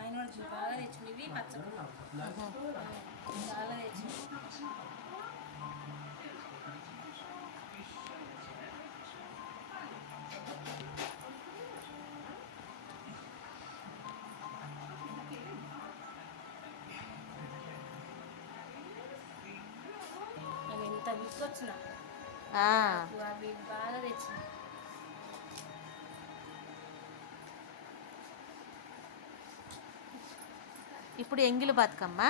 ఆయన బాగా తెచ్చింది ఇవి పచ్చడి చాలా తెచ్చింది. నేను ఎంత విసుకొచ్చిన అవి బాగా తెచ్చిన. ఇప్పుడు ఎంగిలి బతుకమ్మ,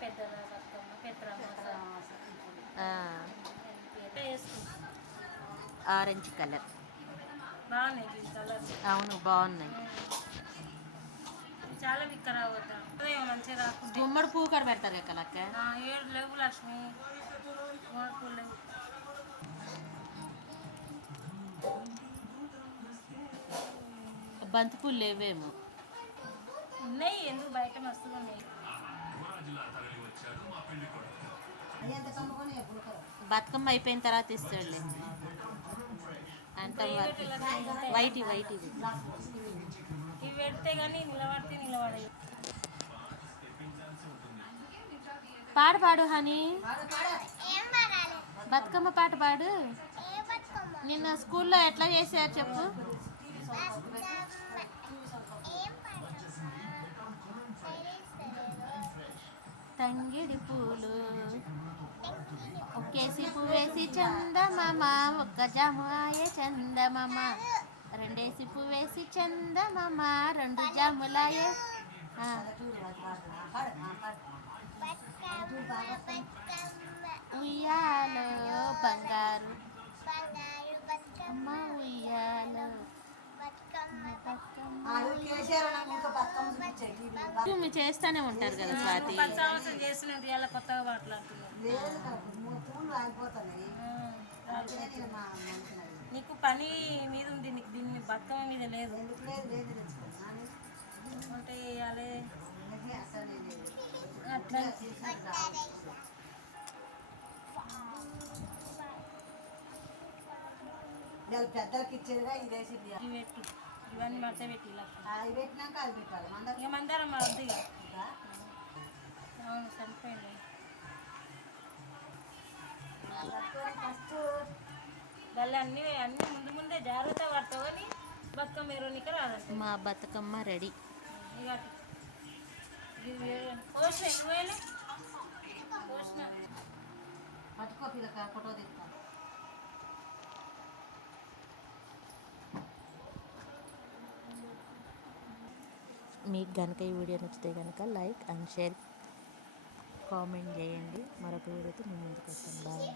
పెద్ద బతుకమ్మ, ఆరెంజ్ కలర్ బాగున్నాయి కలర్. అవును బాగున్నాయి. చాలా విక్కరా అవుతా మంచిగా రాకుంటే గుమ్మడి పువ్వు కూడా పెడతారు కలక్క. 7 లేవు లక్ష్మి, గుమ్మడి పువ్వు లేవు. బంతి పూలు లేవేమో. ఉన్నాయి, ఎందుకు బయట మస్తుగా ఉన్నాయి. బతుకమ్మ అయిపోయిన తర్వాత ఇస్తాడులే అంత వైట్ వైట్ ఇది ఇవి పెడితే కానీ నిలబడే. పాడు పాడు హనీ, బతుకమ్మ పాట పాడు. నిన్న స్కూల్లో ఎట్లా చేశారు చెప్పు. తంగిడి పూలు ఒకేసి పువ్వేసి చందమామ, ఒక్క జాము ఆయే చందమామ, రెండేసి పువ్వేసి చందమామ, 2 జాములాయే. ఉయ్యాలో బంగారు అమ్మ ఉయ్యాలో మీరు చేస్తానే ఉంటారు కదా స్వాతి. చేసినట్టు ఇలా కొత్తగా మాట్లాడుతున్నారు. నీకు పని మీద ఉంది, నీకు దీన్ని బతుకమ్మ మీద లేదు. అంటే వేయాలి అట్లా. పెద్దలకి ఇచ్చేదిగా ఇదేసి పెట్టు, ఇవన్నీ మడత పెట్టి అది పెట్టినాక అది పెట్టాలి. ఇక మందరం వద్దుగా. అవును సరిపోయింది. ఫస్ట్ మళ్ళీ అన్నీ ముందే జాగ్రత్త పడతావు కానీ బతుకమ్మ ఎరువునిక రాదంట. మా బతుకమ్మ రెడీ. పట్టుకో పిల్లక ఫోటో తీస్తా. మీకు కనుక ఈ వీడియో నచ్చితే కనుక లైక్ అండ్ షేర్ కామెంట్ చేయండి. మరొక వీడియోతో మేము ముందుకు వస్తాం. బాయ్.